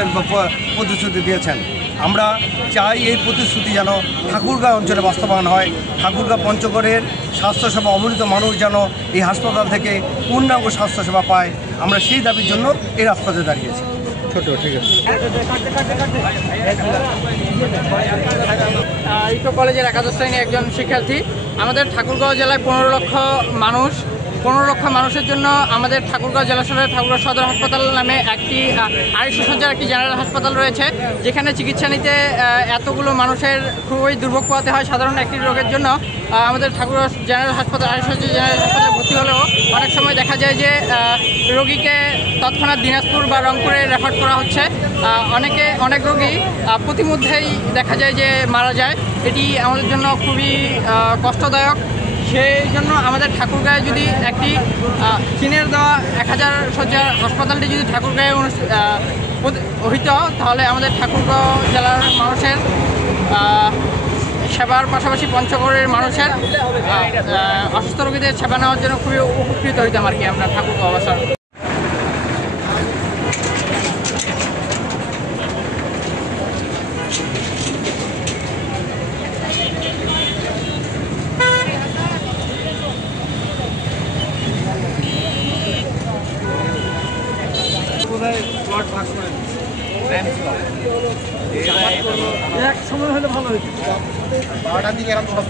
দিয়েছেন বা প্রতিশ্রুতি দিয়েছেন। আমরা চাই এই প্রতিশ্রুতি যেন ঠাকুরগাঁও অঞ্চলে বাস্তবায়ন হয়। ঠাকুরগাঁও পঞ্চগড়ের স্বাস্থ্যসেবা অবহেলিত মানুষ যেন এই হাসপাতাল থেকে পূর্ণাঙ্গ স্বাস্থ্যসেবা পায়, আমরা সেই দাবির জন্য এই রাস্তাতে দাঁড়িয়েছি। ঠিক আছে। ইকো কলেজের একাদশ শ্রেণীর একজন শিক্ষার্থী। আমাদের ঠাকুরগাঁও জেলায় 15 লক্ষ মানুষের জন্য আমাদের ঠাকুরগাঁও জেলা শহরের ঠাকুরগাঁও সদর হাসপাতাল নামে একটি 250 সজ্জার একটি জেনারেল হাসপাতাল রয়েছে, যেখানে চিকিৎসা নিতে এতগুলো মানুষের খুবই দুর্ভোগ পোহাতে হয়। সাধারণ একটি রোগের জন্য আমাদের ঠাকুরগাঁও জেনারেল হাসপাতাল 250 সজ্জার জেনারেল হাসপাতালে ভর্তি হলেও অনেক সময় দেখা যায় যে রোগীকে তৎক্ষণাৎ দিনাজপুর বা রংপুরে রেফার করা হচ্ছে। অনেক রোগী প্রতিমধ্যেই দেখা যায় যে মারা যায়। এটি আমাদের জন্য খুবই কষ্টদায়ক। সেই জন্য আমাদের ঠাকুরগাঁয়ে যদি একটি চীনের দেওয়া 1000 সজ্জার হাসপাতালটি যদি ঠাকুরগাঁয়ে হইত, তাহলে আমাদের ঠাকুরগাঁও জেলার মানুষের সেবার পাশাপাশি পঞ্চগড়ের মানুষের অসুস্থ রোগীদের সেবা নেওয়ার জন্য খুবই উপকৃত হইতাম আর কি আমরা ঠাকুরগাঁও অবসর। এক সময় হলে ভালো হইতো। 12টার দিকে এরকম সব